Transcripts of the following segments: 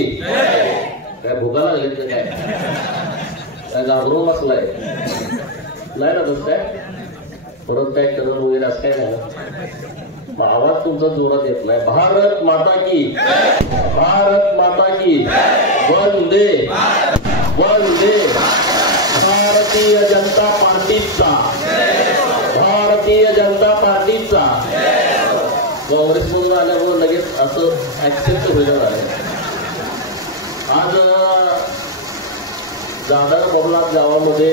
की काय भुका लागले तर काय काय घाबरून बसलाय नाही ना तसं काय परत काय कलर वगैरे असं काय नाही ना आवाज तुमचा जोरात येत नाही भारत माता की वंदे वंदे भारतीय जनता पार्टीचा काँग्रेस मधून आल्यामुळे लगेच असं ऍक्सेप्ट होईल आहे आज दादर बबलात गावामध्ये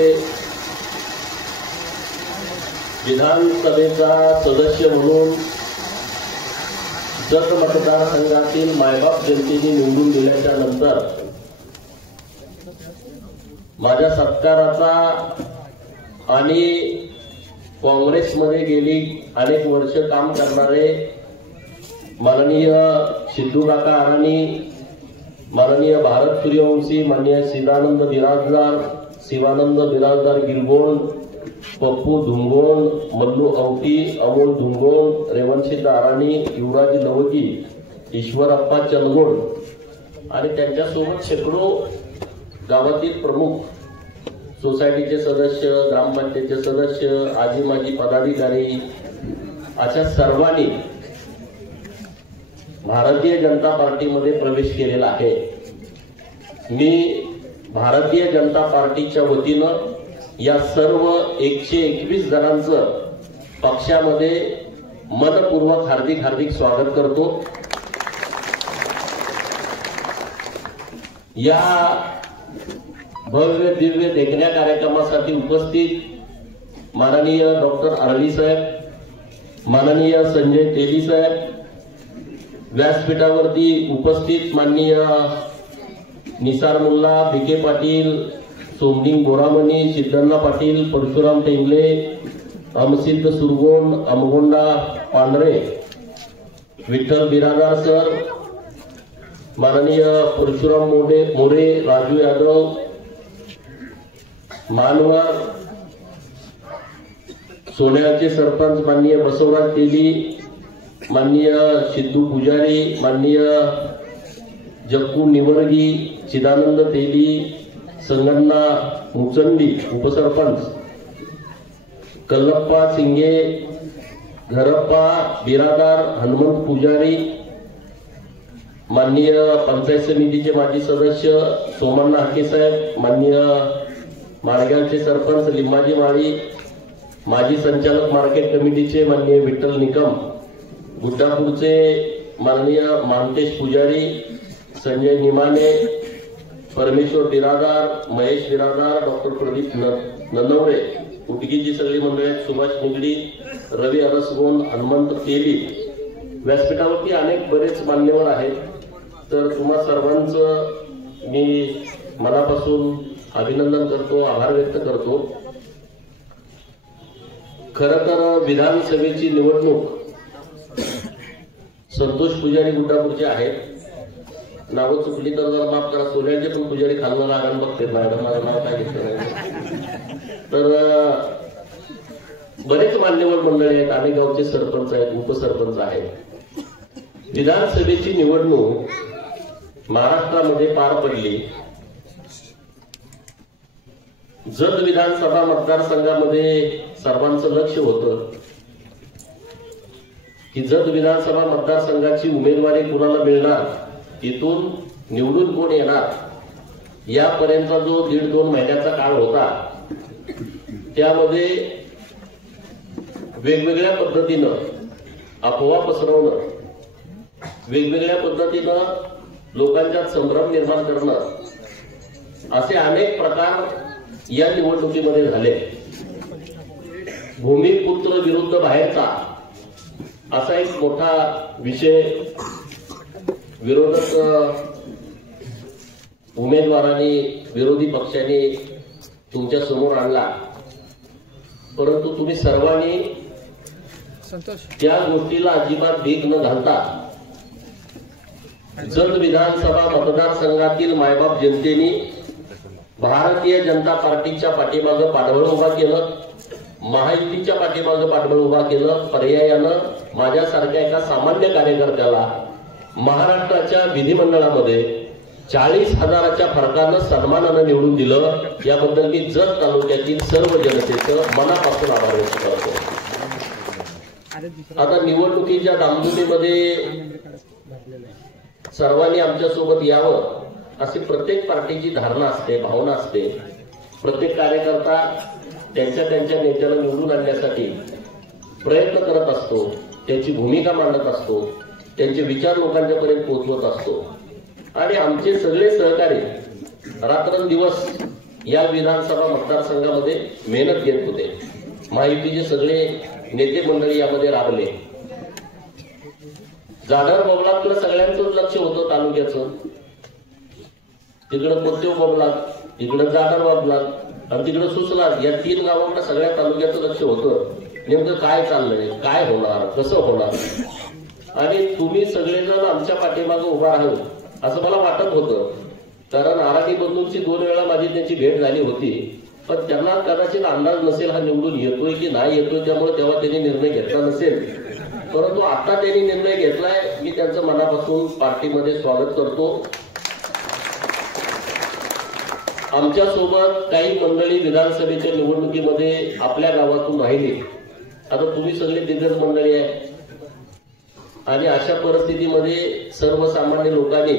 विधानसभेचा सदस्य म्हणून जत मतदारसंघातील मायबाप जनतेने निवडून दिल्याच्या नंतर माझ्या सत्काराचा आणि काँग्रेसमध्ये गेली अनेक वर्ष काम करणारे माननीय सिद्धू काका अराणी माननीय भारत सूर्यवंशी माननीय शिवानंद बिराजदार गिरगोंड पप्पू धुंगोण मल्लू औटी अमोल धुंगोण रेवणसिद्ध अराणी युवराज लवकी ईश्वरप्पा चलगोड आणि त्यांच्यासोबत शेकडो गावातील प्रमुख सोसायटीचे सदस्य ग्रामपंचायतचे सदस्य आजी माजी पदाधिकारी अशा सर्वांनी भारतीय जनता पार्टीमध्ये प्रवेश केलेला आहे। मी भारतीय जनता पार्टीच्या वतीनं या सर्व 121 जणांचं पक्षामध्ये मनपूर्वक हार्दिक स्वागत करतो। या भव्य दिव्य देखण्या कार्यक्रमासाठी उपस्थित माननीय डॉक्टर अरळी साहेब, माननीय संजय तेली साहेब, व्यासपीठावरती उपस्थित माननीय निसार मुल्ला, भिके पाटील, सोमडिंग गोरामणी, सिद्धण्णा पाटील, परशुराम टेंगले, अमसिद्ध सुरगोंड, अमगोंडा पांढरे, विठ्ठल बिरादार सर, माननीय परशुराम मोरे, राजू यादव, मानवर, सोन्याचे सरपंच माननीय बसवराज तेली, माननीय सिद्धू पुजारी, माननीय जक्कू निवर्गी, चिदानंद तेली, संगण्णा मुचंडी उपसरपंच, कल्लप्पा सिंगे, घरप्पा बिरादार, हनुमंत पुजारी, माननीय पंचायत समितीचे माजी सदस्य सोमण्णा हाके साहेब, माननीय माडगावचे सरपंच लिंबाजी माळी, माजी संचालक मार्केट कमिटीचे माननीय विठ्ठल निकम, गुड्डापूरचे माननीय मानतेश पुजारी, संजय निमाने, परमेश्वर बिरादार, महेश बिरादार, डॉक्टर प्रदीप ननवरे, उटगीची सगळी मंडळी, सुभाष निगडी, रवी अरसगोंड, हनुमंत तेली, व्यासपीठावरती अनेक बरेच मान्यवर आहेत। तर तुम्हा सर्वांचं मी मनापासून अभिनंदन करतो, आभार व्यक्त करतो। खरं तर विधानसभेची निवडणूक संतोष पुजारी गुड्डापूरचे आहेत, नावं चुकली तर जरा माफ करा, सोन्याचे पण पुजारी खाल्लं लागण बघते मॅडम, माझं नाव काय घेतलं तर बरेच मान्यवर मंडळी आहेत, अनेक गावचे सरपंच आहेत, उपसरपंच आहेत। विधानसभेची निवडणूक महाराष्ट्रामध्ये पार पडली। जत विधानसभा मतदारसंघामध्ये सर्वांचं लक्ष होतं की जत विधानसभा मतदारसंघाची उमेदवारी कुणाला मिळणार, इथून निवडून कोण येणार, यापर्यंतचा जो 1.5-2 महिन्याचा काळ होता त्यामध्ये वेगवेगळ्या पद्धतीनं अफवा पसरवणं, वेगवेगळ्या पद्धतीनं लोकांच्यात संभ्रम निर्माण करणं, असे अनेक प्रकार या निवडणुकीमध्ये झाले। भूमिपुत्र विरुद्ध बाहेरचा असा एक मोठा विषय विरोधक उमेदवारांनी, विरोधी पक्षांनी तुमच्या समोर आणला, परंतु तुम्ही सर्वांनी त्या गोष्टीला अजिबात भीक न घालता जत विधानसभा मतदारसंघातील मायबाप जनतेने भारतीय जनता पार्टीच्या पाठीमागे पाठबळ उभा केलं, महायुतीच्या पाठीमागे पाठबळ उभा केलं। पर्यायानं माझ्यासारख्या एका सामान्य कार्यकर्त्याला महाराष्ट्राच्या विधिमंडळामध्ये 40,000च्या फरकानं सन्मानानं निवडून दिलं, याबद्दल मी जत तालुक्यातील सर्व जनतेचं मनापासून आभार व्यक्त करतो. आता निवडणुकीच्या धामधुमीमध्ये सर्वांनी आमच्या सोबत यावं अशी प्रत्येक पार्टीची धारणा असते, भावना असते. प्रत्येक कार्यकर्ता त्यांच्या नेत्याला निवडून आणण्यासाठी प्रयत्न करत असतो, त्यांची भूमिका मांडत असतो, त्यांचे विचार लोकांच्यापर्यंत पोहोचवत असतो. आणि आमचे सगळे सहकारी रात्रंदिवस या विधानसभा मतदारसंघामध्ये मेहनत घेत होते. महायुतीचे सगळे नेते मंडळी यामध्ये राबले. जाधव बबलाकडे सगळ्यांचंच लक्ष होतं तालुक्याचं. तिकडं कोत्तेव बबलात, इकडं जाधव बबलात आणि तिकडं सुसलात, या 3 गावांना सगळ्या तालुक्याचं लक्ष होतं. नेमकं काय चाललंय, काय होणार, कसं होणार. आणि तुम्ही सगळेजण आमच्या पाठीमागं उभा राहाल असं मला वाटत होतं. कारण आराधी बंधूंची 2 वेळा माझी त्यांची भेट झाली होती. पण त्यांना कदाचित अंदाज नसेल हा निवडून येतोय की नाही येतोय, त्यामुळे तेव्हा त्यांनी निर्णय घेतला नसेल. परंतु आता त्यांनी निर्णय घेतलाय. मी त्यांचं मनापासून पार्टीमध्ये स्वागत करतो. आमच्यासोबत काही मंडळी विधानसभेच्या निवडणुकीमध्ये आपल्या गावातून राहिली. आता तुम्ही सगळे दिग्गज मंडळी आहे आणि अशा परिस्थितीमध्ये सर्वसामान्य लोकांनी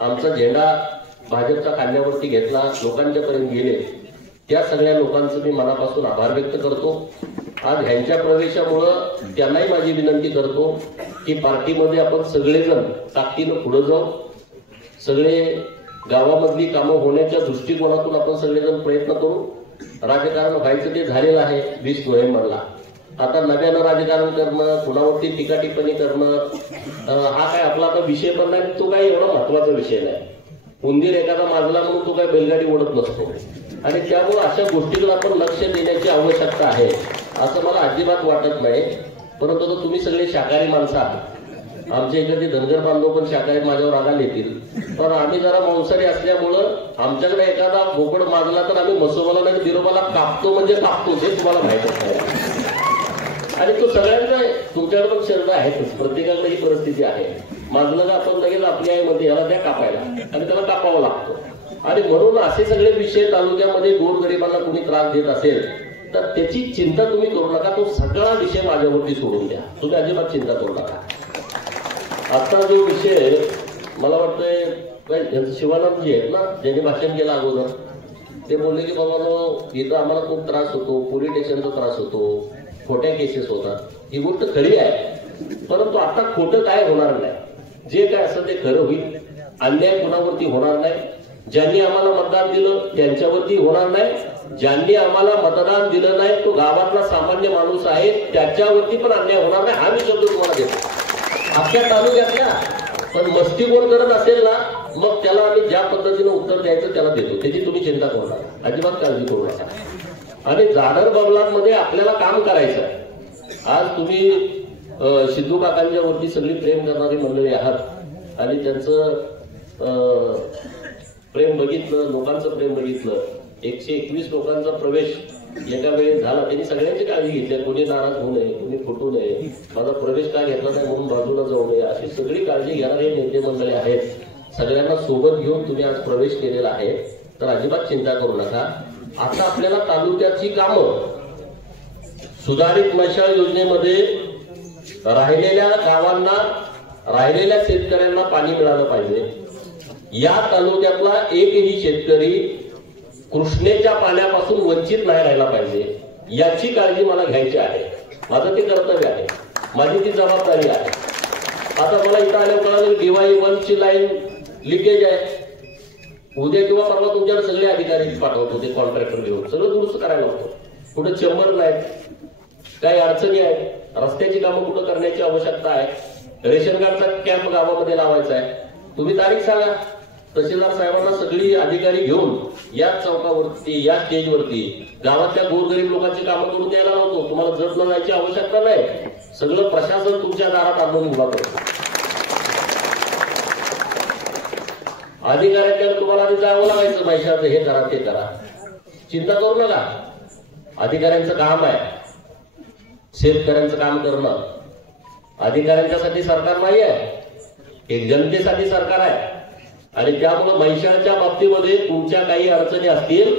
आमचा झेंडा भाजपच्या खांद्यावरती घेतला, लोकांच्यापर्यंत गेले. त्या सगळ्या लोकांचं मी मनापासून आभार व्यक्त करतो. आज ह्यांच्या प्रवेशामुळं त्यांनाही माझी विनंती करतो की पार्टीमध्ये आपण सगळेजण ताकदीनं पुढे जाऊ. सगळे गावामधली कामं होण्याच्या दृष्टिकोनातून आपण सगळेजण प्रयत्न करू. राजकारण व्हायचं ते झालेलं आहे 20 नोव्हेंबरला. आता नव्यानं राजकारण करणं, कुणावरती टीका टिप्पणी करणं हा काय आपला आता विषय पण नाही. तो काही एवढा महत्वाचा विषय नाही. उंदीर एखादा माजला म्हणून तो काही बैलगाडी ओढत नसतो. आणि त्यामुळे अशा गोष्टीकडे आपण लक्ष देण्याची आवश्यकता आहे असं मला अजिबात वाटत नाही. परंतु तुम्ही सगळे शाकाहारी माणसं आहात. आमच्या इकडे धनगर बांधव पण शाकाहारी माझ्यावर आगाल येतील. पण आम्ही जरा मांसाहारी असल्यामुळं आमच्याकडे एखादा बोकड माजला तर आम्ही मसोबाला नाही बिरोबाला कापतो, म्हणजे कापतो. हे तुम्हाला माहितच नाही. आणि तो सगळ्यांचा तुमच्याकडे पण शब्द आहेतच. प्रत्येकाकडे ही परिस्थिती आहे. माजलं का आपण लगेच आपल्या आईमध्ये याला त्या कापायला आणि त्याला कापावं लागतो. आणि म्हणून असे सगळे विषय तालुक्यामध्ये गोरगरिबांना कुणी त्रास देत असेल तर त्याची चिंता तुम्ही करू नका. तो सगळा विषय माझ्यावरती सोडून द्या. तुम्ही अजिबात चिंता करू नका. आता जो विषय मला वाटतंय शिवानंद जी आहेत ना, ज्यांनी भाषण केलं अगोदर, ते बोलले की बाबा इथं आम्हाला खूप त्रास होतो, पोलीस स्टेशनचा त्रास होतो, खोट्या केसेस होतात. ही गोष्ट खरी आहे. परंतु आता खोटं काय होणार नाही. जे काय असं ते खरं होईल. अन्याय कुणावरती होणार नाही. ज्यांनी आम्हाला मतदान दिलं त्यांच्यावरती होणार नाही. ज्यांनी आम्हाला मतदान दिलं नाही तो गावातला सामान्य माणूस आहे, त्याच्यावरती पण अन्याय होणार नाही. हा मी शब्द तुम्हाला देतो. आपल्या तालुक्यातल्या पण मस्ती कोण करत असेल ना, मग त्याला आम्ही ज्या पद्धतीनं उत्तर द्यायचं त्याला देतो. त्याची तुम्ही चिंता करू नका, अजिबात काळजी करू नका. आणि जाधव बबलांमध्ये आपल्याला काम करायचं आहे. आज तुम्ही सिद्धू काकांच्या वरती सगळी प्रेम करणारी मंडळी आहात आणि त्यांचं प्रेम बघितलं, लोकांचं प्रेम बघितलं. 121 लोकांचा प्रवेश एका वेळेस झाला. त्यांनी सगळ्यांची काळजी घेतली. कोणी नाराज होऊ नये, कोणी फुटू नये, माझा प्रवेश काय घेतला नाही म्हणून बाजूला जाऊ नये, अशी सगळी काळजी घेणारे नेते मंडळी आहेत. सगळ्यांना सोबत घेऊन तुम्ही आज प्रवेश केलेला आहे. तर अजिबात चिंता करू नका. आता आपल्याला तालुक्याची कामं सुधारित मशाल योजनेमध्ये राहिलेल्या गावांना, राहिलेल्या शेतकऱ्यांना पाणी मिळालं पाहिजे. या तालुक्यातला एकही शेतकरी कृष्णेच्या पाण्यापासून वंचित नाही राहिला पाहिजे, याची काळजी मला घ्यायची आहे. माझं ते कर्तव्य आहे, माझी ती जबाबदारी आहे. आता मला इथं आल्यावर कळालं DY1 ची लाईन लिकेज आहे. उद्या किंवा परवा तुमच्याकडे सगळे अधिकारी पाठवतो, ते कॉन्ट्रॅक्टर घेऊन सगळं दुरुस्त करायला होतं. कुठे चेंबर नाहीत, काही अडचणी आहेत, रस्त्याची कामं कुठं करण्याची आवश्यकता आहे, रेशन कार्डचा कॅम्प गावामध्ये लावायचा आहे. तुम्ही तारीख सांगा. तहसीलदार साहेबांना सगळी अधिकारी घेऊन याच चौकावरती, या स्टेजवरती गावातल्या गोरगरीब लोकांची कामं करून द्यायला लावतो. तुम्हाला जत न जायची आवश्यकता नाही. सगळं प्रशासन तुमच्या दारात आणून उभा करतो. अधिकाऱ्यांकडे तुम्हाला आधी जावं लागायचं, पैशाचं हे करा ते करा. चिंता करू नका. अधिकाऱ्यांचं काम आहे शेतकऱ्यांचं काम करणं. अधिकाऱ्यांच्यासाठी सरकार नाही आहे, एक जनतेसाठी सरकार आहे. आणि त्यामुळे म्हैसाळच्या बाबतीमध्ये तुमच्या काही अडचणी असतील,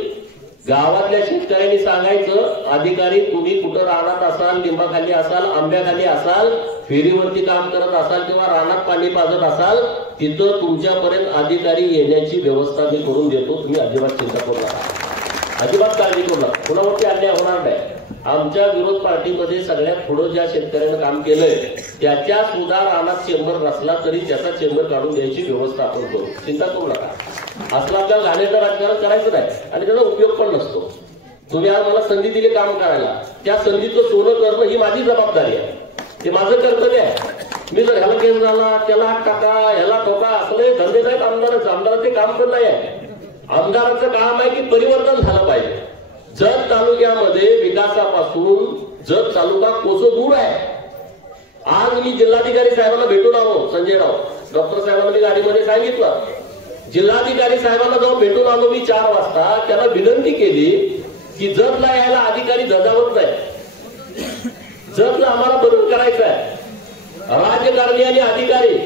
गावातल्या शेतकऱ्यांनी सांगायचं, अधिकारी तुम्ही कुठं रानात असाल, लिंबाखाली असाल, आंब्याखाली असाल, फेरीवरती काम करत असाल किंवा रानात पाणी पाजत असाल, तिथं तुमच्यापर्यंत अधिकारी येण्याची व्यवस्था मी करून देतो. तुम्ही अजिबात चिंता करू नका, अजिबात काळजी करू नका, कुणावरती अन्याय होणार नाही. आमच्या विरोध पार्टीमध्ये सगळ्यात पुढं ज्या शेतकऱ्यानं काम केलंय त्याच्या सुद्धा रानात चेंबर नसला तरी त्याचा चेंबर काढून द्यायची व्यवस्था आपण करू, चिंता करू नका. असलं आपल्याला घाणेरडं राजकारण करायचं नाही आणि त्याचा उपयोग पण नसतो. तुम्ही आज मला संधी दिली काम करायला, त्या संधीचं सोनं करणं ही माझी जबाबदारी आहे, ते माझं कर्तव्य आहे. मी जर ह्याला केस झाला, त्याला हात टाका, ह्याला ठोका, असले धंदे नाहीत आमदाराचं. आमदाराचं ते काम पण नाही आहे. आमदाराचं काम आहे की परिवर्तन झालं पाहिजे. जत तालुक्यामध्ये विकासापासून जत तालुका कोसो दूर आहे. आज मी जिल्हाधिकारी साहेबांना भेटून आलो, संजय राव डॉक्टर साहेबांना मी गाडीमध्ये सांगितलं. जिल्हाधिकारी साहेबांना जाऊन भेटून आलो मी 4 वाजता. त्याला विनंती केली की जतला यायला अधिकारी धजावत नाही, जतला आम्हाला बदल करायचा आहे. राजकारणी आणि अधिकारी,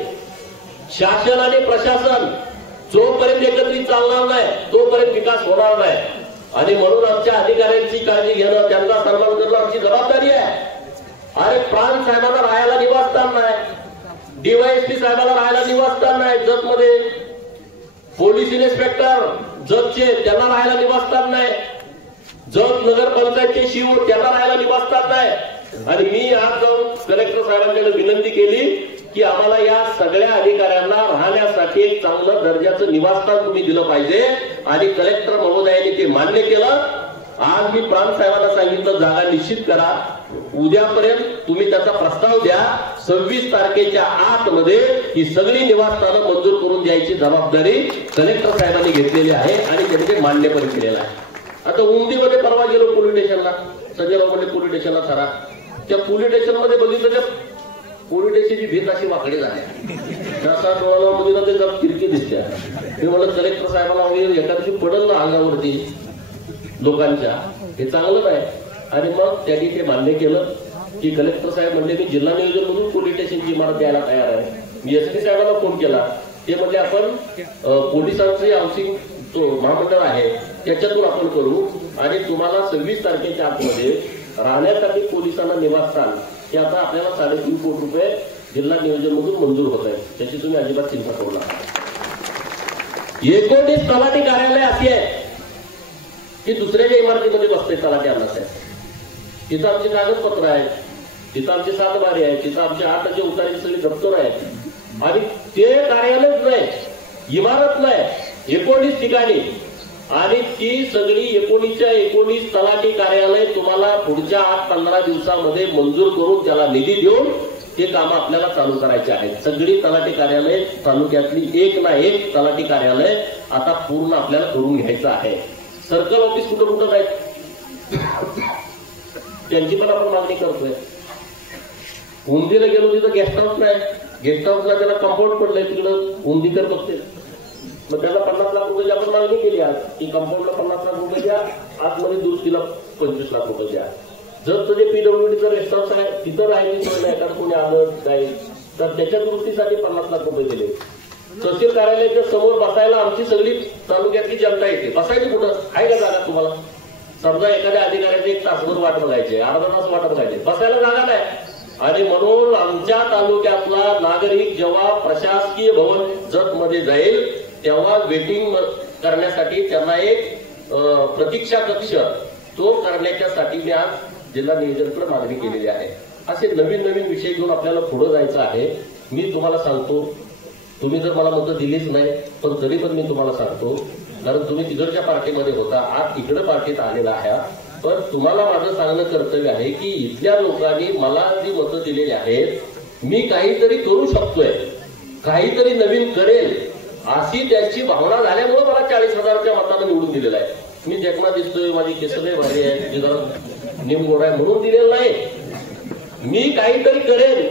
शासन आणि प्रशासन जोपर्यंत एकत्रित चालणार नाही तोपर्यंत विकास होणार नाही. आणि म्हणून आमच्या अधिकाऱ्यांची काळजी घेणं, त्यांचा सन्मान करणं आमची जबाबदारी आहे. अरे प्रांत साहेबांना राहायला निवासस्थान नाही, डीवायएसपी साहेबांना राहायला निवासस्थान नाही, जतमध्ये पोलीस इन्स्पेक्टर जतचे त्यांना राहायला निवासस्थान नाही, जत नगरपंचायतचे शिव त्यांना राहायला निवासस्थान नाही. आणि मी आज जाऊन कलेक्टर साहेबांकडे विनंती केली की आम्हाला या सगळ्या अधिकाऱ्यांना राहण्यासाठी एक चांगलं दर्जाचं निवासस्थान तुम्ही दिलं पाहिजे. आणि कलेक्टर महोदयांनी ते मान्य केलं. आज मी प्रांत साहेबांना सांगितलं जागा निश्चित करा, उद्यापर्यंत तुम्ही त्याचा प्रस्ताव द्या. 26 तारखेच्या आतमध्ये ही सगळी निवासस्थानं मंजूर करून द्यायची जबाबदारी कलेक्टर साहेबांनी घेतलेली आहे आणि त्यांनी ते मान्य पण केलेलं आहे. आता उमदीमध्ये परवा गेलो पोलीस स्टेशनला, संजयराव म्हणले पोलीस स्टेशनला खरा. त्या पोलीस स्टेशन मध्ये बघितलं त्या पोलीस स्टेशनची भीत अशी वाकडी झाली, त्या डोळ्यामध्ये ते जरा किरकी दिसत्या. मी म्हणलं कलेक्टर साहेबांना एका दिवशी पडल ना अंगावरती लोकांच्या, हे चांगलं नाही. आणि मग त्यांनी ते मान्य केलं की कलेक्टर साहेब म्हणले मी जिल्हा नियोजन मधून पोलीस स्टेशनची इमारत द्यायला तयार आहे. मी एसपी साहेबांना फोन केला, ते म्हणले आपण पोलिसांचे हाऊसिंग महामंडळ आहे त्याच्यातून आपण करू आणि तुम्हाला 26 तारखेच्या आतमध्ये राहण्यासाठी पोलिसांना निवासस्थान हे आता आपल्याला 3.5 कोटी रुपये जिल्हा नियोजन मधून मंजूर होत आहे, त्याची तुम्ही अजिबात चिंता करू नका. 19 तलाठी कार्यालय अशी आहे की दुसऱ्याच्या इमारतीमध्ये बसते तलाठी अण्णासाहेब. तिथं आमची कागदपत्र आहेत, तिथं आमचे 7 बारे आहेत, तिथं आमचे 8 उतारीची सगळी दप्तर आहेत. आणि ते कार्यालयच नाही, इमारत नाही, 19 ठिकाणी. आणि ती सगळी 19च्या 19 तलाठी कार्यालय तुम्हाला पुढच्या 8-15 दिवसामध्ये मंजूर करून त्याला निधी देऊन ते काम आपल्याला चालू करायचे आहेत. सगळी तलाठी कार्यालय तालुक्यातली एक ना एक तलाठी कार्यालय आता पूर्ण आपल्याला करून घ्यायचं आहे. सर्कल ऑफिस कुठं कुठं आहेत त्यांची पण आपण मागणी करतोय. उंदीला गेलो तिथं गेस्ट हाऊस नाही, गेस्ट हाऊसला त्याला कंपाऊंड पडलंय, तिकडं उंदीकर बघते. मग त्याला 50 लाख रुपयाची आपण मागणी केली आज की कंपाऊंडला 50 लाख रुपये द्या, आतमध्ये दुरुस्तीला 25 लाख रुपये द्या. जर तुझे पीडब्ल्यूडीचं रेस्ट हाऊस आहे तिथं राहायची सोय नाही, कारण कोणी आलं जाईल तर त्याच्या दुरुस्तीसाठी 50 लाख रुपये दिले. तहसील कार्यालयाच्या समोर बसायला आमची सगळी तालुक्यातली जनता येते, बसायची कुठं आहे का जागा तुम्हाला? समजा एखाद्या अधिकाऱ्याचे 1 तासभर वाट बघायचे, अर्धा तास वाट बघायचे, बसायला जागा नाही. आणि म्हणून आमच्या तालुक्यातला नागरिक जेव्हा प्रशासकीय भवन जत मध्ये जाईल तेव्हा वेटिंग करण्यासाठी त्यांना एक प्रतीक्षा कक्ष तो करण्याच्यासाठी मी आज जिल्हा नियोजनकडे मागणी केलेली आहे. असे नवीन नवीन विषय घेऊन आपल्याला पुढे जायचं आहे. मी तुम्हाला सांगतो, तुम्ही जर मला मतं दिलीच नाही पण तरी पण मी तुम्हाला सांगतो, कारण तुम्ही तिकडच्या पार्टीमध्ये होता, आज इकडे पार्टीत आलेला आहात. पण तुम्हाला माझं सांगणं कर्तव्य आहे की इथल्या लोकांनी मला जी मतं दिलेली आहेत मी काहीतरी करू शकतोय, काहीतरी नवीन करेल अशी त्यांची भावना झाल्यामुळे मला 40,000च्या मतानं निवडून दिलेला आहे. मी जगमा दिसतोय, माझी केसले भारी आहे, मी जरा निमगोड आहे म्हणून दिलेलं नाही. मी काहीतरी करेन,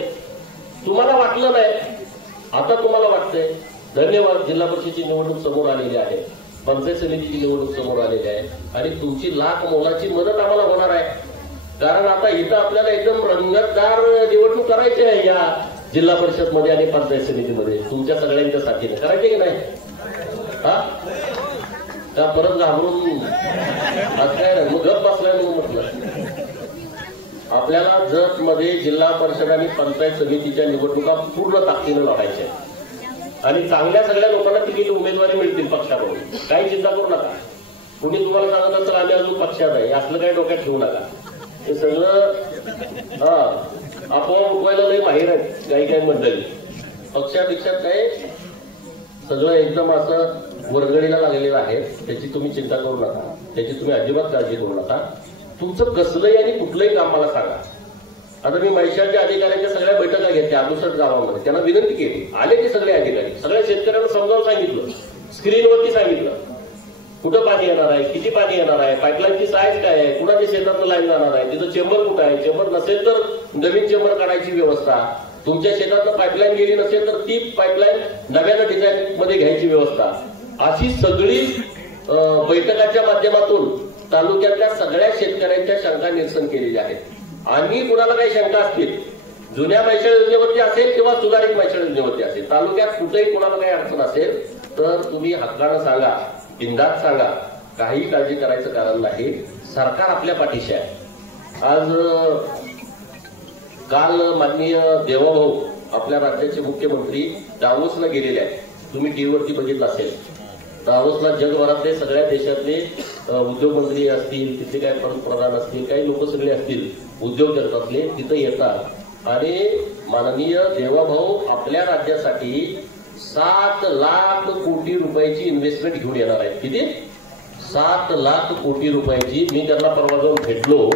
तुम्हाला वाटलं नाही, आता तुम्हाला वाटतंय. धन्यवाद. जिल्हा परिषदेची निवडणूक समोर आलेली आहे, पंचायत समितीची निवडणूक समोर आलेली आहे आणि तुमची लाख मोलाची मदत आम्हाला होणार आहे. कारण आता इथं आपल्याला एकदम रंगतदार निवडणूक करायची आहे. या जिल्हा परिषद मध्ये आणि पंचायत समितीमध्ये तुमच्या सगळ्यांच्या साथीने करायचे की नाही? हा का परत घाबरून आज काय नाही मग गप बसलाय म्हणून म्हटलं. आपल्याला जत मध्ये जिल्हा परिषद आणि पंचायत समितीच्या निवडणुका पूर्ण ताकदीनं लढायच्या आणि चांगल्या सगळ्या लोकांना तिकीट उमेदवारी मिळतील पक्षाकडून. काही चिंता करू नका. कुणी तुम्हाला सांगत असेल आम्ही अजून पक्षात आहे असलं काही डोक्यात ठेवू नका. हे सगळं आपोआप उठवायला लई माहीर आहेत काही काही मंडळी. पक्षापेक्षा काय सगळं एकदम असं वर्गणीला लागलेलं आहे. त्याची तुम्ही चिंता करू नका. त्याची तुम्ही अजिबात काळजी करू नका. तुमचं कसलंही आणि कुठलंही काम मला सांगा. आता मी मैशाच्या अधिकाऱ्यांच्या सगळ्या बैठका घेतल्या 68 गावांमध्ये. त्यांना विनंती केली. आले ते सगळे अधिकारी. सगळ्या शेतकऱ्यांना समजावून सांगितलं. स्क्रीनवरती सांगितलं कुठं पाणी येणार आहे, किती पाणी येणार आहे, पाईपलाईनची साईज काय आहे, कुणाच्या शेतातलं लाईन जाणार आहे, तिथं चेंबर कुठं आहे, चेंबर नसेल तर नवीन चेंबर काढायची व्यवस्था, तुमच्या शेतातलं पाईपलाईन गेली नसेल तर ती पाईपलाईन नव्यानं डिझाईन मध्ये घ्यायची व्यवस्था. अशी सगळी बैठकाच्या माध्यमातून तालुक्यातल्या सगळ्या शेतकऱ्यांच्या शंका निरसन केलेल्या आहेत. आणि कुणाला काही शंका असतील जुन्या मैशाळ योजनेवरती असेल किंवा सुधारित मैशाळ योजनेवरती असेल, तालुक्यात कुठेही कुणाला काही अडचण असेल तर तुम्ही हक्कानं सांगा, बिनधास्त सांगा. काही काळजी करायचं कारण नाही. सरकार आपल्या पाठीशी आहे. आज काल माननीय देवाभाऊ आपल्या राज्याचे मुख्यमंत्री दावोसला गेलेले आहेत. तुम्ही टीव्हीवरती बघितलं असेल. दावोसला जगभरातले सगळ्या देशातले उद्योगमंत्री असतील, तिथे काय पंतप्रधान असतील, काही लोक सगळे असतील उद्योग जगतातले तिथं येतात आणि माननीय देवाभाऊ आपल्या राज्यासाठी 7 लाख कोटी रुपयाची इन्व्हेस्टमेंट घेऊन येणार आहेत. किती? 7 लाख कोटी रुपयाची. मी त्यांना परवा जाऊन भेटलो.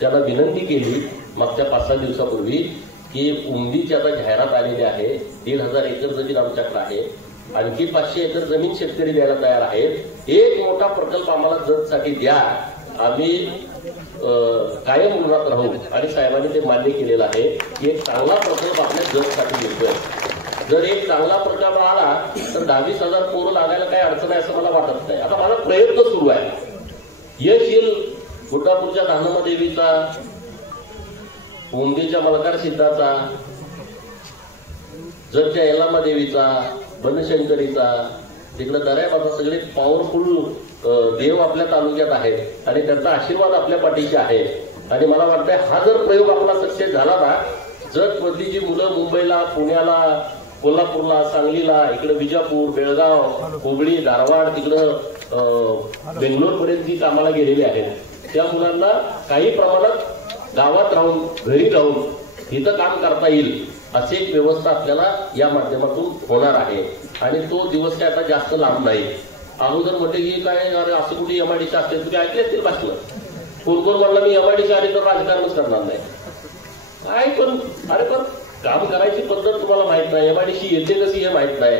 त्यांना विनंती केली मागच्या 5-6 दिवसापूर्वी की उमदीची आता जाहिरात आलेली आहे. 1,500 एकर जमीन आमच्याकडे आहे. आणखी 500 एकर जमीन शेतकरी द्यायला तयार आहेत. एक मोठा प्रकल्प आम्हाला जतसाठी द्या. आम्ही कायम उन्हात राहू. आणि साहेबांनी ते मान्य केलेलं आहे की एक चांगला प्रकल्प आपल्या जतसाठी मिळतोय. जर एक चांगला प्रकल्प आला तर 22,000 पोरं लागायला काही अडचण आहे असं मला वाटत नाही. आता माझा प्रयत्न सुरू आहे. यश येईल. गुड्डापूरच्या धानम्मा देवीचा, उमदीच्या मलकार सिद्धाचा, जतच्या यल्लाम्मा देवीचा, बनशंकरीचा, तिकडे दर्याबाचा सगळे पॉवरफुल देव आपल्या तालुक्यात आहेत आणि त्यांचा आशीर्वाद आपल्या पाठीशी आहे. आणि मला वाटतंय हा जर प्रयोग आपला सक्सेस झाला ना, जत मधली जी मुलं मुंबईला, पुण्याला, कोल्हापूरला, सांगलीला, इकडे विजापूर, बेळगाव, हुबळी, धारवाड, तिकडं बेंगलोरपर्यंत जी कामाला गेलेली आहेत त्या मुलांना काही प्रमाणात गावात राहून, घरी राहून इथं काम करता येईल अशी एक व्यवस्था आपल्याला या माध्यमातून होणार आहे. आणि तो दिवस काय आता जास्त लांब नाही. अगोदर म्हटले की काय अरे असं कुठे एमआयडीसी असते, तुम्ही ऐकले असतील भाषण. कोण कोण म्हणलं मी एमआयडीसी आली तर राजकारणच करणार नाही. काय पण अरे पण काम करायची पद्धत तुम्हाला माहित नाही. एमआयडीसी येते कशी हे माहित नाही.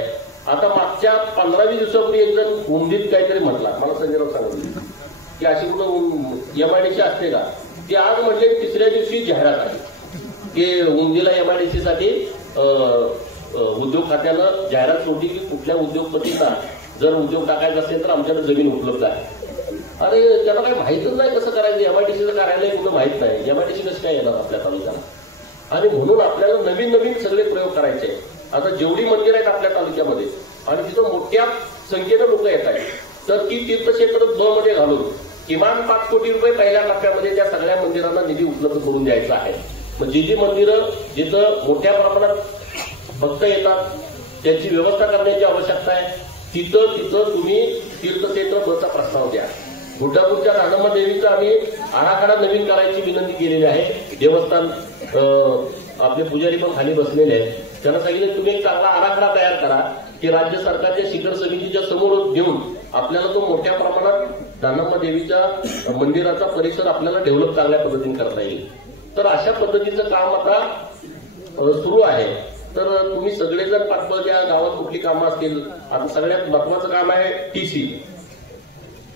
आता मागच्या 15-20 दिवसापूर्वी एक जण उमदीत काहीतरी म्हटला, मला संजयराव सांगितलं की अशी कुठं एमआयडीसी असते का. ते आज म्हटले 3ऱ्या दिवशी जाहिरात आली की उमदीला एमआयडीसी साठी उद्योग खात्यानं जाहिरात सोडली की कुठल्या उद्योगपतीचा जर उद्योग टाकायचा असेल तर आमच्याकडे जमीन उपलब्ध आहे. अरे त्याला काही माहितच नाही कसं करायचं. एमआयडीसीचं कार्यालय कुठं माहित नाही. एमआयडीसी कसं काय येणार आपल्या तालुक्याला. आणि म्हणून आपल्याला नवीन नवीन सगळे प्रयोग करायचे. आता जेवढी मंदिर आहेत आपल्या तालुक्यामध्ये आणि तिथं मोठ्या संख्येनं लोक येत आहेत तर ती तीर्थक्षेत्र 2 मध्ये घालून किमान 5 कोटी रुपये पहिल्या टप्प्यामध्ये त्या सगळ्या मंदिरांना निधी उपलब्ध करून द्यायचा आहे. मग जी मंदिरं जिथं मोठ्या प्रमाणात भक्त येतात त्याची व्यवस्था करण्याची आवश्यकता आहे. तिथं तुम्ही तीर्थक्षेत्र बसचा प्रस्ताव द्या. गुड्डापूरच्या धानम्मा देवीचा आम्ही आराखडा नवीन करायची विनंती केलेली आहे. देवस्थान आपले पुजारी पण खाली बसलेले आहेत. त्यांना सांगितलं तुम्ही एक चांगला आराखडा तयार करा की राज्य सरकारच्या शिखर समितीच्या समोर घेऊन आपल्याला तो मोठ्या प्रमाणात धानम्मा देवीच्या मंदिराचा परिसर आपल्याला डेव्हलप चांगल्या पद्धतीने करता येईल. तर अशा पद्धतीचं काम आता सुरू आहे. तर तुम्ही सगळेजण पाठवा ज्या गावात कुठली कामं असतील. आता सगळ्यात महत्वाचं काम आहे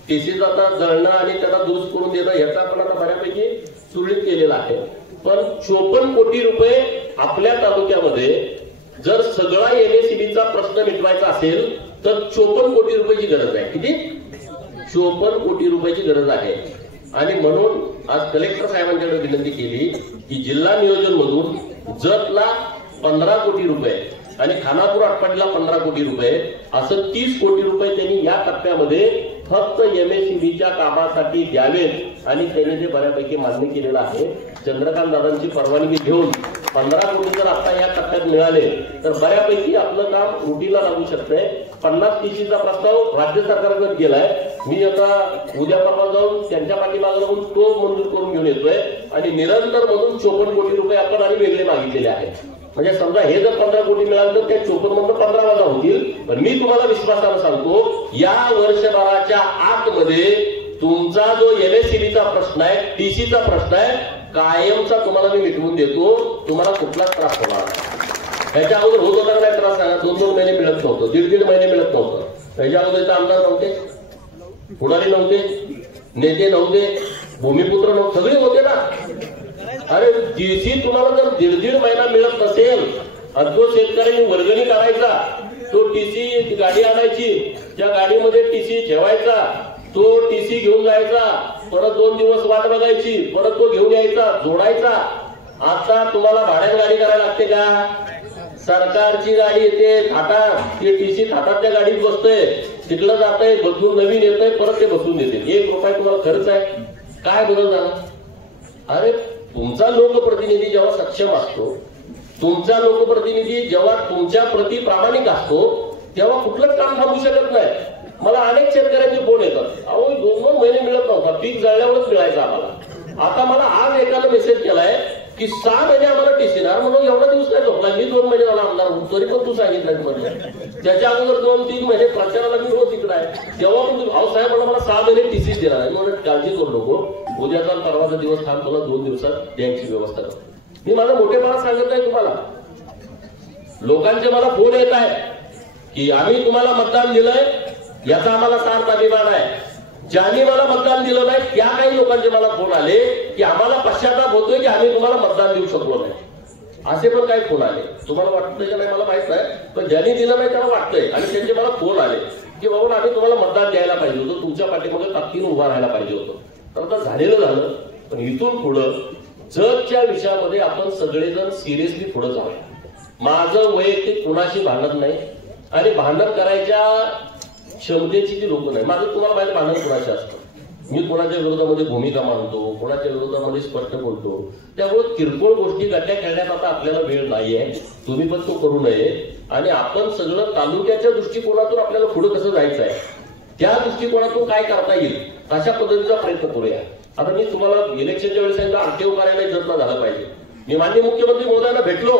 टीसीचं आता जळणं आणि त्याला दुरुस्त करून देणं ह्याचा आपण आता बऱ्यापैकी सुरळीत केलेला आहे. पण 54 कोटी रुपये आपल्या तालुक्यामध्ये जर सगळा एमएससीबीचा प्रश्न मिटवायचा असेल तर 54 कोटी रुपयाची गरज आहे. किती? 54 कोटी रुपयाची गरज आहे. आणि म्हणून आज कलेक्टर साहेबांच्याकडे विनंती केली की जिल्हा नियोजन मधून जतला 15 कोटी रुपये आणि खानापूर आटपाडीला 15 कोटी रुपये, असं 30 कोटी रुपये त्यांनी या टप्प्यामध्ये फक्त MSEBच्या कामासाठी द्यावेत आणि त्यांनी ते बऱ्यापैकी मान्य केलेलं आहे. चंद्रकांत दादांची परवानगी घेऊन 15 कोटी जर आता या टप्प्यात मिळाले तर बऱ्यापैकी आपलं काम रुटीला लागू शकतंय. 50 TCचा प्रस्ताव राज्य सरकारकडे गेलाय. मी आता उद्या परवा जाऊन त्यांच्या पाठीमागे लागून तो मंजूर करून घेऊन येतोय आणि निरंतर मधून 54 कोटी रुपये आपण आणि वेगळे मागितलेले आहेत. म्हणजे समजा हे जर 15 कोटी मिळालं तर त्या 54 मधून 15 वजा होतील. पण मी तुम्हाला विश्वासानं सांगतो, या वर्षभराच्या आतमध्ये तुमचा जो MSEBचा प्रश्न आहे, TCचा प्रश्न आहे, कायमचा तुम्हाला मी मिटवून देतो. तुम्हाला कुठलाच त्रास होणार नाही. त्याच्या अगोदर होत होता नाही त्रास सांगा. 2-2 महिने मिळत नव्हतं, 1.5 महिने मिळत नव्हतं. त्याच्या अगोदर आमदार नव्हते, पुढारी नव्हते, नेते नव्हते, भूमिपुत्र नव्हते, सगळे होते ना. अरे TC तुम्हाला जर 1.5 महिना मिळत नसेल आणि तो शेतकऱ्यांनी वर्गणी काढायचा, तो TC गाडी आणायची, त्या गाडीमध्ये TC ठेवायचा, तो TC घेऊन जायचा, परत 2 दिवस वाट बघायची, परत तो घेऊन यायचा, जोडायचा. आता तुम्हाला भाड्यात गाडी करायला लागते का? सरकारची गाडी येते थाटात, ते TC थाटात त्या गाडीत बसतंय, तिथलं जातंय, बदलून नवीन येतंय, परत ते बसवून देते. 1 रुपया तुम्हाला खर्च आहे. काय बदल झाला? अरे तुमचा लोकप्रतिनिधी जेव्हा सक्षम असतो, तुमचा लोकप्रतिनिधी जेव्हा तुमच्या प्रति प्रामाणिक असतो, तेव्हा कुठलंच काम थांबू शकत नाही. मला अनेक शेतकऱ्यांचे फोन येतात, अहो 2-2 महिने मिळत नव्हता, पीक जळल्यावरच मिळायचं आम्हाला. आता मला आज एकानं मेसेज केलाय की 6 महिने आम्हाला TC देणार. म्हणून एवढा दिवस काय झोपला, मी 2 महिने झाला आमदार होतो, तरी पण तू सांगितलं म्हणजे. त्याच्या अगोदर 2-3 महिने प्रचाराला मी रोज तिकडे आहे, तेव्हा पण तू भाऊ साहेब मला 6 महिने TC देणार आहे. म्हणून काळजी करू नको, उद्याचा परवाचा दिवस थांब, तुला 2 दिवसात द्यायची व्यवस्था करतो. मी माझा मोठेपणा सांगत आहे तुम्हाला. लोकांचे मला फोन येत आहे की आम्ही तुम्हाला मतदान दिलंय, याचा आम्हाला सार्थ अभिमान आहे. ज्यांनी मला मतदान दिलं नाही त्या काही लोकांचे मला फोन आले की आम्हाला पश्चाताप होतोय की आम्ही तुम्हाला मतदान देऊ शकलो नाही. असे पण काही फोन आले. तुम्हाला वाटतंय का नाही मला माहित नाही, पण ज्यांनी दिलं नाही त्याला वाटतंय. आणि त्यांचे मला फोन आले की बाबा आम्ही तुम्हाला मतदान द्यायला पाहिजे होतं, तुमच्या पाठीमागे ताकदीनं उभा राहायला पाहिजे होतं. तर आता झालेलं झालं. पण इथून पुढं जगच्या विषयामध्ये आपण सगळेजण सिरियसली पुढे जाऊ. माझं वैयक्तिक कुणाशी भांडण नाही आणि भांडण करायच्या क्षमतेची जी लोक नाही. माझं तुम्हाला माहिती भांडण कुणाशी असतं. मी कोणाच्या विरोधामध्ये भूमिका मांडतो, कोणाच्या विरोधामध्ये स्पष्ट बोलतो. त्यामुळे किरकोळ गोष्टी गट्ट्या खेळण्यात आता आपल्याला वेळ नाहीये. तुम्ही पण तो करू नये. आणि आपण सगळं तालुक्याच्या दृष्टिकोनातून आपल्याला पुढे कसं जायचं आहे, त्या दृष्टिकोनातून काय करता येईल अशा पद्धतीचा प्रयत्न करूया. आता मी तुम्हाला इलेक्शनच्या वेळेस सांगितलं RTO कार्यालय जतला झालं पाहिजे. मी माननीय मुख्यमंत्री महोदयांना भेटलो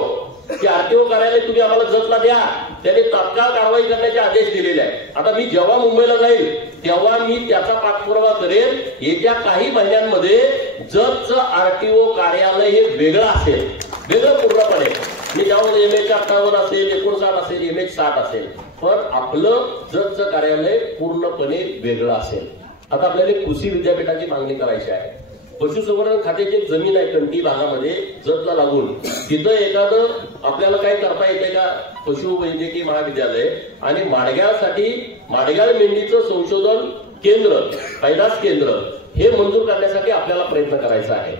की RTO कार्यालय तुम्ही आम्हाला जतला द्या. त्याने तात्काळ कारवाई करण्याचे आदेश दिलेले आहेत. आता मी जेव्हा मुंबईला जाईल तेव्हा मी त्याचा पाठपुरावा करेन. येत्या काही महिन्यांमध्ये जतचं RTO कार्यालय हे वेगळं असेल, वेगळं पूर्णपणे. मी त्यामध्ये MH58 असेल, 59 असेल, MH60 असेल, पण आपलं जतचं कार्यालय पूर्णपणे वेगळं असेल. आता आपल्याला कृषी विद्यापीठाची मागणी करायची आहे. पशुसंवर्धन खात्याची एक जमीन आहे कंटी भागामध्ये जतला लागून, तिथं एखादं आपल्याला काय करता येते का पशुवैद्यकीय महाविद्यालय आणि माडग्यासाठी माडग्याळ मेंढीचं संशोधन केंद्र, पैदास केंद्र हे मंजूर करण्यासाठी आपल्याला प्रयत्न करायचा आहे.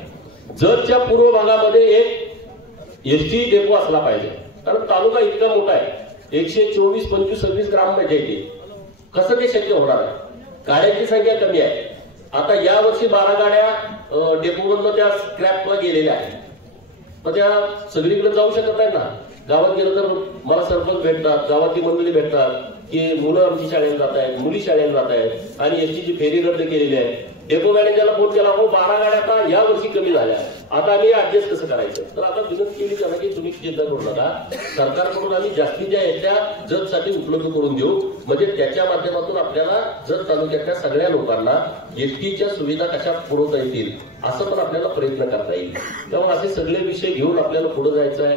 जतच्या पूर्व भागामध्ये एक ST डेपो असला पाहिजे. कारण तालुका इतका मोठा आहे, 124, 25, 26 ग्रामपंचायती. कसं ते शक्य होणार आहे? गाड्यांची संख्या कमी आहे. आता या वर्षी 12 गाड्या डेपोमधून त्या स्क्रॅपला गेलेल्या आहेत. मग त्या सगळीकडे जाऊ शकत नाही ना. गावात गेलं तर मला सरपंच भेटतात, गावातली मंडळी भेटतात की मुलं आमची शाळेला जात आहेत, मुली शाळेला जात आहेत आणि STची फेरी रद्द केलेली आहे. डेपो मॅनेजरला फोन केला, हो 12 गाड्या आता या वर्षी कमी झाल्या, आता आम्ही ऍडजस्ट कसं करायचं. तर आता विनंती केली त्यांना की तुम्ही चिंता करू नका, सरकारकडून आम्ही जास्तीच्या याच्या जतसाठी उपलब्ध करून देऊ. म्हणजे त्याच्या माध्यमातून आपल्याला जत तालुक्यातल्या सगळ्या लोकांना STच्या सुविधा कशा पुरवता येतील असं पण आपल्याला प्रयत्न करता येईल. त्यामुळे असे सगळे विषय घेऊन आपल्याला पुढे जायचं आहे.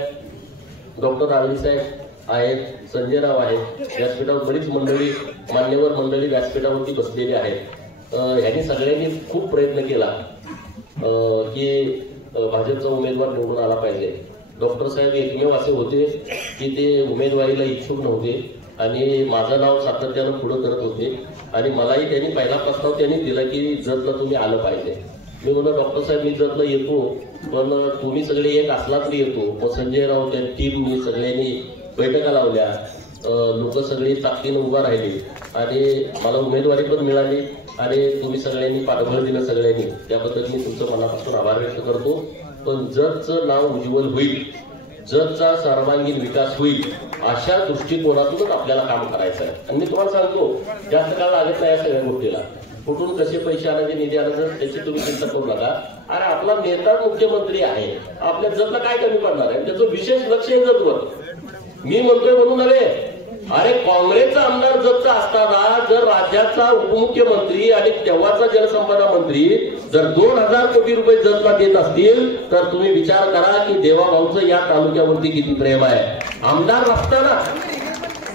डॉक्टर आळवी साहेब आहेत, संजय राव आहेत, व्यासपीठावर बरीच मंडळी, मान्यवर मंडळी व्यासपीठावरती बसलेली आहेत. ह्यांनी सगळ्यांनी खूप प्रयत्न केला की भाजपचा उमेदवार निवडून आला पाहिजे. डॉक्टर साहेब एकमेव असे होते की ते उमेदवारीला इच्छुक नव्हते आणि माझं नाव सातत्यानं पुढे करत होते आणि मलाही त्यांनी पहिला प्रस्ताव त्यांनी दिला की जतला तुम्ही आलं पाहिजे. मी म्हणलं डॉक्टर साहेब मी जतला येतो, पण तुम्ही सगळे एक असला तरी येतो. मग संजय राऊत त्या टीमनी सगळ्यांनी बैठका लावल्या, लोक सगळी ताकदीनं उभा राहिली आणि मला उमेदवारी पण मिळाली आणि तुम्ही सगळ्यांनी पाठबळ दिलं सगळ्यांनी, त्याबद्दल मी तुमचं मनापासून आभार व्यक्त करतो. पण जतचं नाव उज्ज्वल होईल, जतचा सर्वांगीण विकास होईल अशा दृष्टिकोनातूनच आपल्याला काम करायचं आहे. आणि मी तुम्हाला सांगतो जास्त काळ लागत नाही या सगळ्या गोष्टीला. कुठून कसे पैसे आणायचे, निधी आणायचं त्याची तुम्ही चिंता करू नका. अरे आपला नेता मुख्यमंत्री आहे, आपल्या जतला काय कमी पडणार आहे, त्याचं विशेष लक्ष आहे जतवर. मी म्हणतोय म्हणून अरे काँग्रेसचा आमदार जतचा असताना जर राज्याचा उपमुख्यमंत्री आणि तेव्हाचा जलसंपदा मंत्री जर 2000 कोटी रुपये जतला देत असतील तर तुम्ही विचार करा की देवाभाऊचं या तालुक्यावरती किती प्रेम आहे. आमदार नसताना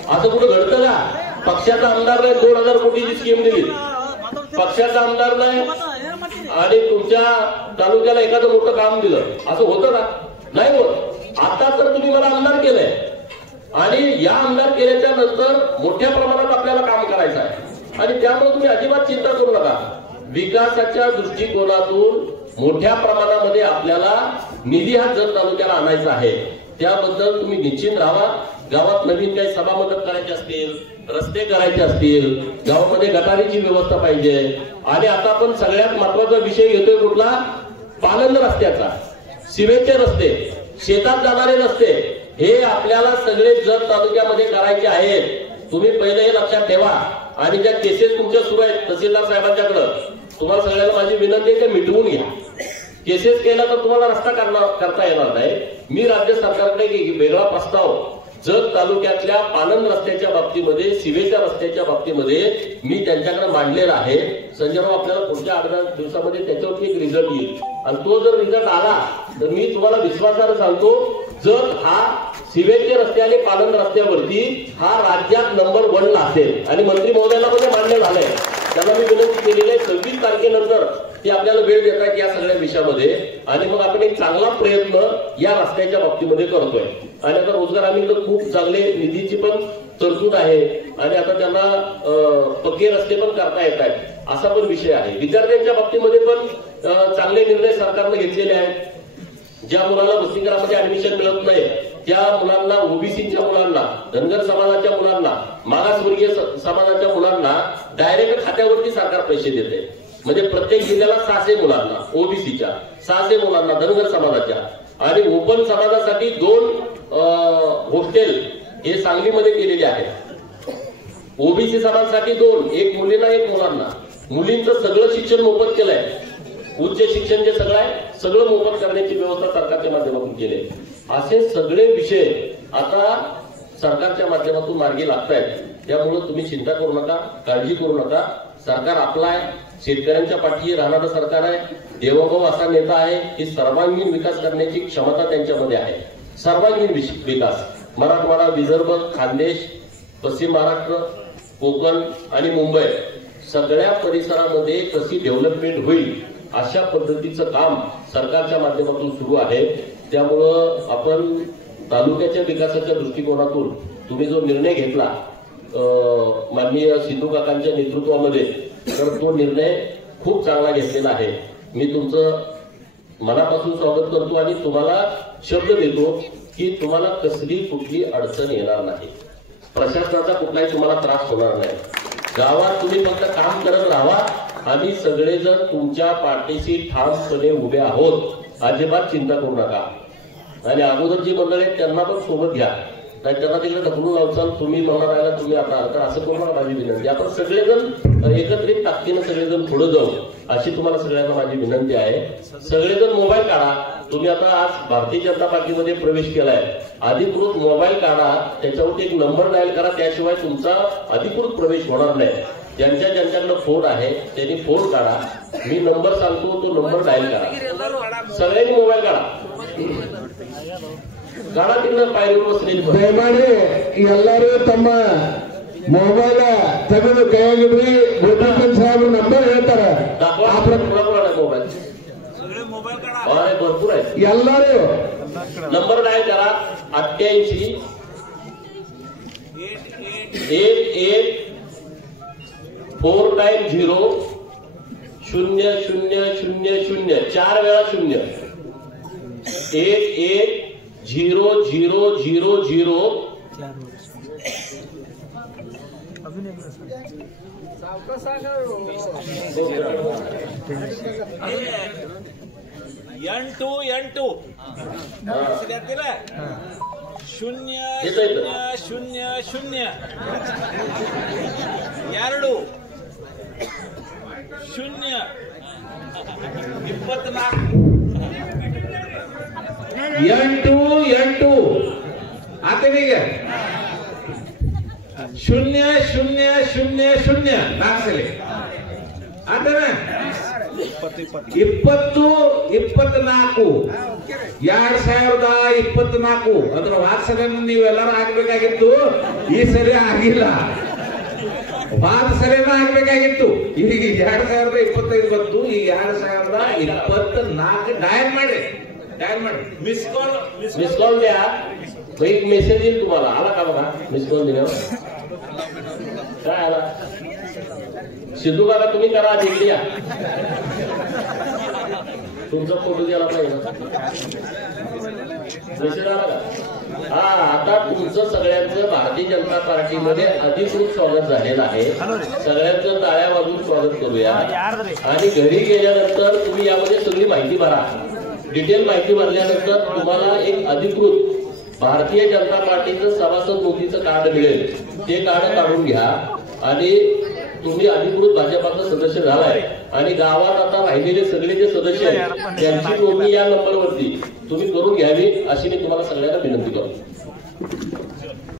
असं कुठं घडतं का? पक्षाचा आमदार नाही 2000 कोटीची स्कीम दिली, पक्षाचा आमदार नाही आणि तुमच्या तालुक्याला एखादं मोठं काम दिलं, असं होतं का? नाही होत. आता तर तुम्ही मला आमदार केलंय आणि या आमदार केल्याच्या नंतर मोठ्या प्रमाणात आपल्याला काम करायचं आहे आणि त्यामुळे तुम्ही अजिबात चिंता करू नका. विकासाच्या दृष्टिकोनातून मोठ्या प्रमाणामध्ये आपल्याला निधी हा जत तालुक्याला आणायचा आहे. त्याबद्दल तुम्ही निश्चित राहा. गावात नवीन काही सभा मदत करायची असतील, रस्ते करायचे असतील, गावामध्ये गटारीची व्यवस्था पाहिजे आणि आता आपण सगळ्यात महत्वाचा विषय घेतोय कुठला? पालंद रस्त्याचा. सिमेंटचे रस्ते, शेतात जाणारे रस्ते हे आपल्याला सगळे जत तालुक्यामध्ये करायचे आहेत. तुम्ही पहिले हे लक्षात ठेवा. आणि ज्या केसेस तुमच्या सुरू आहेत तहसीलदार साहेबांच्याकडे, तुम्हाला सगळ्यांना माझी विनंती आहे की मिटवून घ्या. केसेस केला तर तुम्हाला रस्ता करता येणार नाही. मी राज्य सरकारकडे एक वेगळा प्रस्ताव जत तालुक्यातल्या पालंद रस्त्याच्या बाबतीमध्ये, सिवेच्या रस्त्याच्या बाबतीमध्ये मी त्यांच्याकडे मांडलेला आहे. संजयराव आपल्याला पुढच्या 8 दिवसामध्ये त्याच्यावरती एक रिझल्ट येईल आणि तो जर रिझल्ट आला तर मी तुम्हाला विश्वासाने सांगतो जत हा सिवेचे रस्ते आणि पालंद रस्त्यावरती हा राज्यात नंबर 1 ला असेल. आणि मंत्री महोदयाला मध्ये मान्य झालंय, त्यांना मी विनंती केलेली आहे 26 तारखेनंतर ते आपल्याला वेळ देतात या सगळ्या विषयामध्ये आणि मग आपण एक चांगला प्रयत्न या रस्त्याच्या बाबतीमध्ये करतोय. आणि आता रोजगार हमीकडे खूप चांगले निधीची पण तरतूद आहे आणि आता त्यांना पक्के रस्ते पण करता येत आहेत असा पण विषय आहे. विद्यार्थ्यांच्या बाबतीमध्ये पण चांगले निर्णय सरकारने घेतलेले आहेत. ज्या मुलाला वसतिगृहामध्ये ऍडमिशन मिळत नाही त्या मुलांना, ओबीसीच्या मुलांना, धनगर समाजाच्या मुलांना, मागासवर्गीय समाजाच्या मुलांना डायरेक्ट खात्यावरती सरकार पैसे देते. म्हणजे प्रत्येक जिल्ह्याला 600 मुलांना, ओबीसीच्या 600 मुलांना, धनगर समाजाच्या आणि ओपन समाजासाठी 2 हॉस्टेल हे सांगलीमध्ये केलेले आहेत. ओबीसी समाजासाठी 2, एक मुलींना एक मुलांना. मुलींचं सगळं शिक्षण मोफत केलंय. उच्च शिक्षण जे सगळं आहे सगळं मोफत करण्याची व्यवस्था सरकारच्या माध्यमातून केली. असे सगळे विषय आता सरकारच्या माध्यमातून मार्गी लागत आहेत. त्यामुळे तुम्ही चिंता करू नका, काळजी करू नका. सरकार आपला आहे, शेतकऱ्यांच्या पाठीशी राहणारं सरकार आहे. देवाभाऊ असा नेता आहे की सर्वांगीण विकास करण्याची क्षमता त्यांच्यामध्ये आहे. सर्वांगीण विकास मराठवाडा, विदर्भ, खानदेश, पश्चिम महाराष्ट्र, कोकण आणि मुंबई सगळ्या परिसरामध्ये कशी डेव्हलपमेंट होईल अशा पद्धतीचं काम सरकारच्या माध्यमातून सुरू आहे. त्यामुळं आपण तालुक्याच्या विकासाच्या दृष्टिकोनातून तुम्ही जो निर्णय घेतला माननीय सिद्धू काकांच्या नेतृत्वामध्ये, तर तो निर्णय खूप चांगला घेतलेला आहे. मी तुमचं मनापासून स्वागत करतो आणि तुम्हाला शब्द देतो की तुम्हाला कसली कुठली अडचण येणार नाही. प्रशासनाचा कुठलाही तुम्हाला त्रास होणार नाही. गावात तुम्ही फक्त काम करत राहा. आम्ही सगळेजण तुमच्या पाठीशी ठामपणे उभे आहोत. अजिबात चिंता करू नका. आणि अगोदर जी मंडळी आहेत त्यांना पण सोबत घ्या, नाही त्यांना तिकडे ढकलून लावचाल. तुम्ही म्हणणार राहिला तुम्ही आता तर असं करू नका. माझी विनंती, आपण सगळेजण एकत्रित ताकदीनं सगळेजण पुढे जाऊ अशी तुम्हाला सगळ्यांना माझी विनंती आहे. सगळेजण मोबाईल काढा. तुम्ही आता आज भारतीय जनता पार्टीमध्ये प्रवेश केलाय, अधिकृत मोबाईल काढा, त्याच्यावरती एक नंबर डायल करा, त्याशिवाय तुमचा अधिकृत प्रवेश होणार नाही. ज्यांच्याकडे फोन आहे त्यांनी फोन काढा. मी नंबर सांगतो, तो नंबर डायल करा. सगळ्यांनी मोबाईल काढा. ಕಾಣ ತಿನ್ನ ಪಾಯಿರುವ ದಯಮಾಡಿ ಎಲ್ಲರೂ ತಮ್ಮ ಮೊಬೈಲ್ ತೆಗೆದು ಕೈಯಾಗಿಡ್ರಿ. ಗೋಪಾಲ್ ಸಾಹೇಬ್ರು ನಂಬರ್ ಹೇಳ್ತಾರೆ. ಮೊಬೈಲ್ ಭरपूर आहे. ಎಲ್ಲರೂ नंबर डायल करा 88 88 490 0000 4 वेळा 0 110000 N2 शून्य शून्य शून्य 2 शून्य 24 N2 आता नाही का 0000 ನಾಲ್ಕು ಆತನ 2024 ಅದರ ವಾತ್ಸಲ್ಯವನ್ನು ನೀವೆಲ್ಲರೂ ಆಗ್ಬೇಕಾಗಿತ್ತು. ಈ ಸರಿ ಆಗಿಲ್ಲ, ಬಾದ ಸರಿನೂ ಆಗ್ಬೇಕಾಗಿತ್ತು. ಈಗ 2025 ಬಂತು, ಈಗ 2024 ಡಯಲ್ ಮಾಡಿ मिस कॉल द्या. एक मेसेज येईल तुम्हाला. आला का बघा मिस कॉल दिल्यावर? काय आला? सिद्धू काका तुम्ही करा आधी, इकडे या. तुमचा फोटो द्यायला पाहिजे. मेसेज आला का? हा, आता तुमचं सगळ्यांचं भारतीय जनता पार्टीमध्ये अधिकृत स्वागत झालेलं आहे. सगळ्यांचं टाळ्या वाजवून स्वागत करूया. आणि घरी गेल्यानंतर तुम्ही यामध्ये सगळी माहिती भरा. डिटेल माहिती भरल्यानंतर तुम्हाला एक अधिकृत भारतीय जनता पार्टीचं सभासद नोंदणीचं कार्ड मिळेल. ते कार्ड काढून घ्या आणि तुम्ही अधिकृत भाजपाचा सदस्य झालाय. आणि गावात आता राहिलेले सगळे जे सदस्य आहेत त्यांची नोंदणी या नंबरवरती तुम्ही करून घ्यावी अशी मी तुम्हाला सगळ्यांना विनंती करतो.